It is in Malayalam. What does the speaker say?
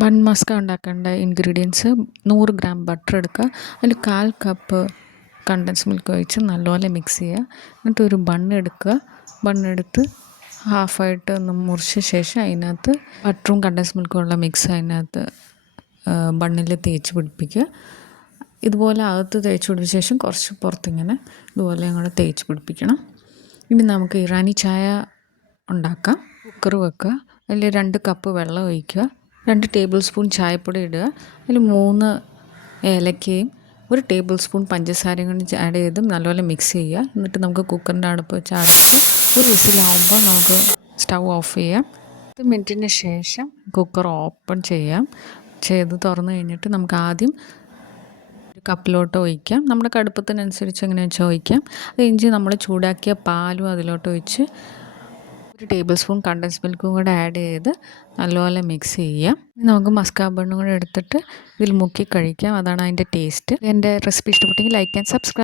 ബൺ മസ്ക ഉണ്ടാക്കേണ്ട ഇൻഗ്രീഡിയൻസ് 100 ഗ്രാം ബട്ടർ എടുക്കുക. അതിൽ 1/4 കപ്പ് കണ്ടൻസ് മിൽക്ക് ഒഴിച്ച് നല്ലപോലെ മിക്സ് ചെയ്യുക. എന്നിട്ട് ഒരു ബണ്ണെടുക്കുക. ബണ്ണെടുത്ത് ഹാഫായിട്ട് ഒന്ന് മുറിച്ച ശേഷം അതിനകത്ത് ബട്ടറും കണ്ടൻസ് മിൽക്കും ഉള്ള മിക്സ് അതിനകത്ത് ബണ്ണിൽ തേച്ച് പിടിപ്പിക്കുക. ഇതുപോലെ അകത്ത് തേച്ച് പിടിപ്പിച്ച ശേഷം കുറച്ച് പുറത്തിങ്ങനെ ഇതുപോലെ അങ്ങോട്ട് തേച്ച് പിടിപ്പിക്കണം. ഇനി നമുക്ക് ഇറാനി ചായ ഉണ്ടാക്കാം. കുക്കർ വെക്കുക. അതിൽ 2 കപ്പ് വെള്ളം ഒഴിക്കുക. 2 ടേബിൾ സ്പൂൺ ചായപ്പൊടി ഇടുക. അതിൽ 3 ഏലക്കയും 1 ടേബിൾ സ്പൂൺ പഞ്ചസാരയും കൊണ്ട് ആഡ് ചെയ്ത് നല്ലപോലെ മിക്സ് ചെയ്യുക. എന്നിട്ട് നമുക്ക് കുക്കറിൻ്റെ അടുപ്പ് വെച്ച് അടച്ച് ഒരു വിസിലാവുമ്പോൾ നമുക്ക് സ്റ്റൗ ഓഫ് ചെയ്യാം. 10 മിനിറ്റിന് ശേഷം കുക്കർ ഓപ്പൺ ചെയ്ത് തുറന്ന് കഴിഞ്ഞിട്ട് നമുക്ക് ആദ്യം ഒരു കപ്പിലോട്ട് ഒഴിക്കാം. നമ്മുടെ കടുപ്പത്തിനനുസരിച്ച് എങ്ങനെയാണെന്ന് വെച്ചാൽ ഒഴിക്കാം. അത് കഴിഞ്ഞ് നമ്മൾ ചൂടാക്കിയ പാലും അതിലോട്ട് ഒഴിച്ച് 1 ടേബിൾ സ്പൂൺ കണ്ടൻസ് മിൽക്കും കൂടെ ആഡ് ചെയ്ത് നല്ലപോലെ മിക്സ് ചെയ്യാം. നമുക്ക് മസ്ക ബണ്ണും കൂടെ എടുത്തിട്ട് ഇതിൽ മുക്കി കഴിക്കാം. അതാണ് അതിൻ്റെ ടേസ്റ്റ്. എൻ്റെ റെസിപ്പി ഇഷ്ടപ്പെട്ടെങ്കിൽ ലൈക്ക് ആൻഡ് സബ്സ്ക്രൈബ്.